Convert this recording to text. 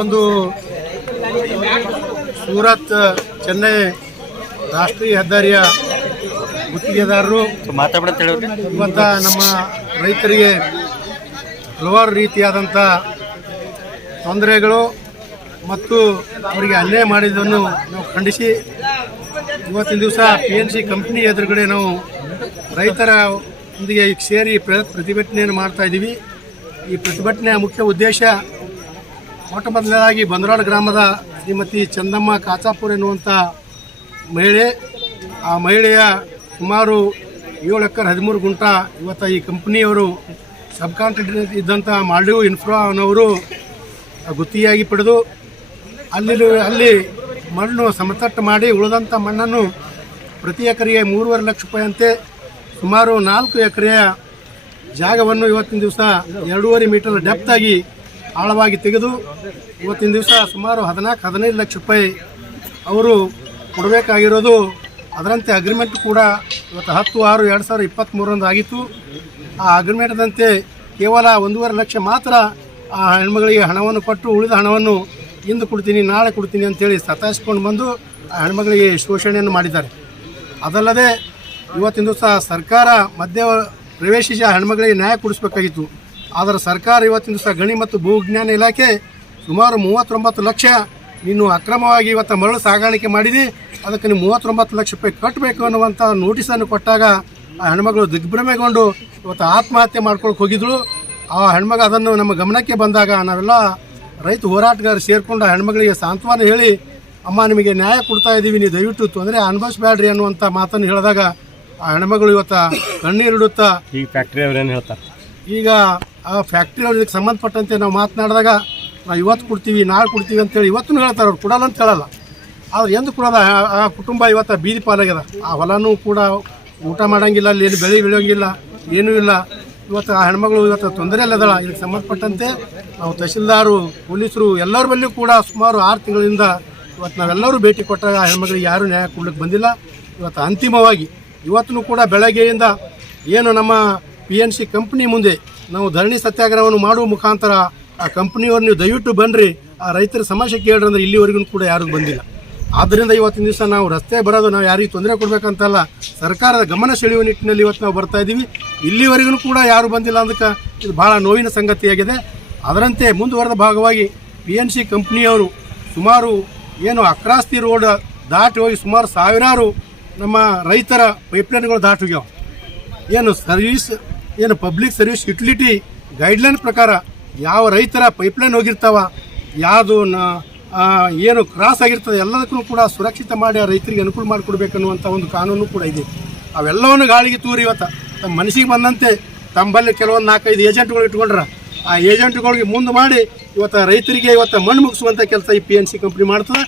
ಒಂದು ಸೂರತ್ ಚೆನ್ನೈ ರಾಷ್ಟ್ರೀಯ ಹೆದ್ದಾರಿಯ ಗುತ್ತಿಗೆದಾರರು ಇವತ್ತು ನಮ್ಮ ರೈತರಿಗೆ ಹಲವಾರು ರೀತಿಯಾದಂಥ ತೊಂದರೆಗಳು ಮತ್ತು ಅವರಿಗೆ ಅನ್ಯಾಯ ಮಾಡಿದ್ದನ್ನು ನಾವು ಖಂಡಿಸಿ ಇವತ್ತಿನ ದಿವಸ PNC ಕಂಪ್ನಿ ಎದುರುಗಡೆ ನಾವು ರೈತರ ಒಂದಿಗೆ ಸೇರಿ ಪ್ರತಿಭಟನೆಯನ್ನು ಮಾಡ್ತಾ ಇದ್ದೀವಿ. ಈ ಪ್ರತಿಭಟನೆಯ ಮುಖ್ಯ ಉದ್ದೇಶ ಮೊಟ್ಟ ಮೊದಲನೇದಾಗಿ ಬಂದರಾಳ ಗ್ರಾಮದ ಶ್ರೀಮತಿ ಚಂದಮ್ಮ ಕಾಚಾಪುರ್ ಎನ್ನುವಂಥ ಮಹಿಳೆ, ಆ ಮಹಿಳೆಯ ಸುಮಾರು 7 ಎಕರೆ 13 ಗುಂಟ ಇವತ್ತು ಈ ಕಂಪ್ನಿಯವರು ಸಬ್ ಕಾಂಟ್ರಾಕ್ಟರ್ ಇದ್ದಂಥ ಮಾಲ್ಡೀವ್ ಇನ್ಫ್ರಾನವರು ಗುತ್ತಿಗೆಯಾಗಿ ಪಡೆದು ಅಲ್ಲಿ ಮಣ್ಣು ಸಮತಟ್ಟು ಮಾಡಿ ಉಳಿದಂಥ ಮಣ್ಣನ್ನು ಪ್ರತಿ ಎಕರೆಗೆ 3.5 ಲಕ್ಷ ರೂಪಾಯಿಯಂತೆ ಸುಮಾರು 4 ಎಕರೆಯ ಜಾಗವನ್ನು ಇವತ್ತಿನ ದಿವಸ 2.5 ಮೀಟರ್ ಡೆಪ್ತಾಗಿ ಆಳವಾಗಿ ತೆಗೆದು ಇವತ್ತಿನ ದಿವಸ ಸುಮಾರು 14-15 ಲಕ್ಷ ರೂಪಾಯಿ ಅವರು ಕೊಡಬೇಕಾಗಿರೋದು. ಅದರಂತೆ ಅಗ್ರಿಮೆಂಟ್ ಕೂಡ ಇವತ್ತು 10/6/2023 ಆಗಿತ್ತು. ಆ ಅಗ್ರಿಮೆಂಟ್ದಂತೆ ಕೇವಲ 1.5 ಲಕ್ಷ ಮಾತ್ರ ಆ ಹೆಣ್ಮಗಳಿಗೆ ಹಣವನ್ನು ಕೊಟ್ಟು ಉಳಿದ ಹಣವನ್ನು ಇಂದು ಕೊಡ್ತೀನಿ ನಾಳೆ ಕೊಡ್ತೀನಿ ಅಂತೇಳಿ ಸತಾಯಿಸ್ಕೊಂಡು ಬಂದು ಆ ಹೆಣ್ಮಗಳಿಗೆ ಶೋಷಣೆಯನ್ನು ಮಾಡಿದ್ದಾರೆ. ಅದಲ್ಲದೆ ಇವತ್ತಿನ ದಿವಸ ಸರ್ಕಾರ ಮಧ್ಯ ಪ್ರವೇಶಿಸಿ ಆ ಹೆಣ್ಮಗಳಿಗೆ ನ್ಯಾಯ ಕೊಡಿಸಬೇಕಾಗಿತ್ತು. ಆದರೆ ಸರ್ಕಾರ ಇವತ್ತಿನ ದಿವಸ ಗಣಿ ಮತ್ತು ಭೂವಿಜ್ಞಾನ ಇಲಾಖೆ ಸುಮಾರು 39 ಲಕ್ಷ ನೀನು ಅಕ್ರಮವಾಗಿ ಇವತ್ತು ಮರಳು ಸಾಗಾಣಿಕೆ ಮಾಡಿದಿ, ಅದಕ್ಕೆ ನೀವು 39 ಲಕ್ಷ ರೂಪಾಯಿ ಕಟ್ಟಬೇಕು ಅನ್ನುವಂಥ ನೋಟಿಸನ್ನು ಕೊಟ್ಟಾಗ ಆ ಹೆಣ್ಮಗಳು ದಿಗ್ಭ್ರಮೆಗೊಂಡು ಇವತ್ತು ಆತ್ಮಹತ್ಯೆ ಮಾಡ್ಕೊಳಕ್ಕೆ ಹೋಗಿದ್ಳು. ಆ ಹೆಣ್ಮಗ ಅದನ್ನು ನಮ್ಮ ಗಮನಕ್ಕೆ ಬಂದಾಗ ನಾವೆಲ್ಲ ರೈತ ಹೋರಾಟಗಾರರು ಸೇರಿಕೊಂಡು ಆ ಹೆಣ್ಮಗಳಿಗೆ ಸಾಂತ್ವನ ಹೇಳಿ, ಅಮ್ಮ ನಿಮಗೆ ನ್ಯಾಯ ಕೊಡ್ತಾ ಇದ್ದೀವಿ, ನೀವು ದಯವಿಟ್ಟು ತೊಂದರೆ ಅನುಭವಿಸಬೇಡ್ರಿ ಅನ್ನುವಂಥ ಮಾತನ್ನು ಹೇಳಿದಾಗ ಆ ಹೆಣ್ಮಗಳು ಇವತ್ತು ಕಣ್ಣೀರಿಡುತ್ತಾ ಈ ಫ್ಯಾಕ್ಟ್ರಿ ಅವ್ರೇನು ಹೇಳ್ತಾರೆ. ಈಗ ಆ ಫ್ಯಾಕ್ಟ್ರಿ ಅವ್ರಿಗೆ ಸಂಬಂಧಪಟ್ಟಂತೆ ನಾವು ಮಾತನಾಡಿದಾಗ ನಾವು ಇವತ್ತು ಕೊಡ್ತೀವಿ ನಾಳೆ ಕೊಡ್ತೀವಿ ಅಂತೇಳಿ ಇವತ್ತು ಹೇಳ್ತಾರೆ, ಅವ್ರು ಕೊಡಲ್ಲ ಅಂತ ಹೇಳಲ್ಲ. ಆದ್ರೆ ಎಂದು ಕೊಡೋಲ್ಲ. ಆ ಕುಟುಂಬ ಇವತ್ತು ಬೀದಿ ಪಾಲಾಗ್ಯದ. ಆ ಹೊಲನೂ ಕೂಡ ಊಟ ಮಾಡೋಂಗಿಲ್ಲ, ಅಲ್ಲಿ ಏನು ಬೆಳೆ ಬೆಳೆಯೋಂಗಿಲ್ಲ, ಏನೂ ಇಲ್ಲ. ಇವತ್ತು ಆ ಹೆಣ್ಮಗಳು ಇವತ್ತು ತೊಂದರೆ ಅಲ್ಲದಲ್ಲ. ಇದಕ್ಕೆ ಸಂಬಂಧಪಟ್ಟಂತೆ ನಾವು ತಹಶೀಲ್ದಾರು, ಪೊಲೀಸರು ಎಲ್ಲರ ಬಳಿಯೂ ಕೂಡ ಸುಮಾರು 6 ತಿಂಗಳಿಂದ ಇವತ್ತು ನಾವೆಲ್ಲರೂ ಭೇಟಿ ಕೊಟ್ಟಾಗ ಆ ಹೆಣ್ಮಗಳಿಗೆ ಯಾರೂ ನ್ಯಾಯ ಕೊಡ್ಲಿಕ್ಕೆ ಬಂದಿಲ್ಲ. ಇವತ್ತು ಅಂತಿಮವಾಗಿ ಇವತ್ತೂ ಕೂಡ ಬೆಳಗ್ಗೆಯಿಂದ ಏನು ನಮ್ಮ PNC ಕಂಪ್ನಿ ಮುಂದೆ ನಾವು ಧರಣಿ ಸತ್ಯಾಗ್ರಹವನ್ನು ಮಾಡುವ ಮುಖಾಂತರ ಆ ಕಂಪ್ನಿಯವ್ರು ನೀವು ದಯವಿಟ್ಟು ಬನ್ನಿರಿ, ಆ ರೈತರ ಸಮಸ್ಯೆ ಕೇಳ್ರಿ ಅಂದ್ರೆ ಇಲ್ಲಿವರೆಗೂ ಕೂಡ ಯಾರಿಗೂ ಬಂದಿಲ್ಲ. ಆದ್ದರಿಂದ ಇವತ್ತಿನ ದಿವಸ ನಾವು ರಸ್ತೆ ಬರೋದು ನಾವು ಯಾರಿಗೆ ತೊಂದರೆ ಕೊಡಬೇಕಂತಲ್ಲ, ಸರ್ಕಾರದ ಗಮನ ಸೆಳೆಯುವ ನಿಟ್ಟಿನಲ್ಲಿ ಇವತ್ತು ನಾವು ಬರ್ತಾ ಇದ್ದೀವಿ. ಇಲ್ಲಿವರೆಗೂ ಕೂಡ ಯಾರು ಬಂದಿಲ್ಲ ಅದಕ್ಕೆ ಇದು ಭಾಳ ನೋವಿನ ಸಂಗತಿಯಾಗಿದೆ. ಅದರಂತೆ ಮುಂದುವರೆದ ಭಾಗವಾಗಿ PNC ಕಂಪ್ನಿಯವರು ಸುಮಾರು ಏನು ಅಕ್ರಾಸ್ತಿ ರೋಡ್ ದಾಟಿ ಹೋಗಿ ಸುಮಾರು ಸಾವಿರಾರು ನಮ್ಮ ರೈತರ ಪೈಪ್ಲೈನ್ಗಳು ದಾಟಿ ಹೋಗ್ಯಾವ. ಏನು ಪಬ್ಲಿಕ್ ಸರ್ವಿಸ್ ಯುಟಿಲಿಟಿ ಗೈಡ್ಲೈನ್ ಪ್ರಕಾರ ಯಾವ ರೈತರ ಪೈಪ್ಲೈನ್ ಹೋಗಿರ್ತಾವ, ಯಾವುದು ಏನು ಕ್ರಾಸ್ ಆಗಿರ್ತದೆ ಎಲ್ಲದಕ್ಕೂ ಕೂಡ ಸುರಕ್ಷಿತ ಮಾಡಿ ಆ ರೈತರಿಗೆ ಅನುಕೂಲ ಮಾಡಿಕೊಡ್ಬೇಕನ್ನುವಂಥ ಒಂದು ಕಾನೂನು ಕೂಡ ಇದೆ. ಅವೆಲ್ಲವನ್ನು ಗಾಳಿಗೆ ತೂರಿ ಇವತ್ತು ತಮ್ಮ ಮನಸ್ಸಿಗೆ ಬಂದಂತೆ ತಮ್ಮಲ್ಲಿ ಕೆಲವೊಂದು 4-5 ಏಜೆಂಟ್ಗಳು ಇಟ್ಕೊಂಡ್ರ ಆ ಏಜೆಂಟ್ಗಳಿಗೆ ಮುಂದೆ ಮಾಡಿ ಇವತ್ತು ರೈತರಿಗೆ ಇವತ್ತು ಮಣ್ಣು ಮುಗಿಸುವಂಥ ಕೆಲಸ ಈ PNC ಕಂಪ್ನಿ ಮಾಡ್ತದೆ.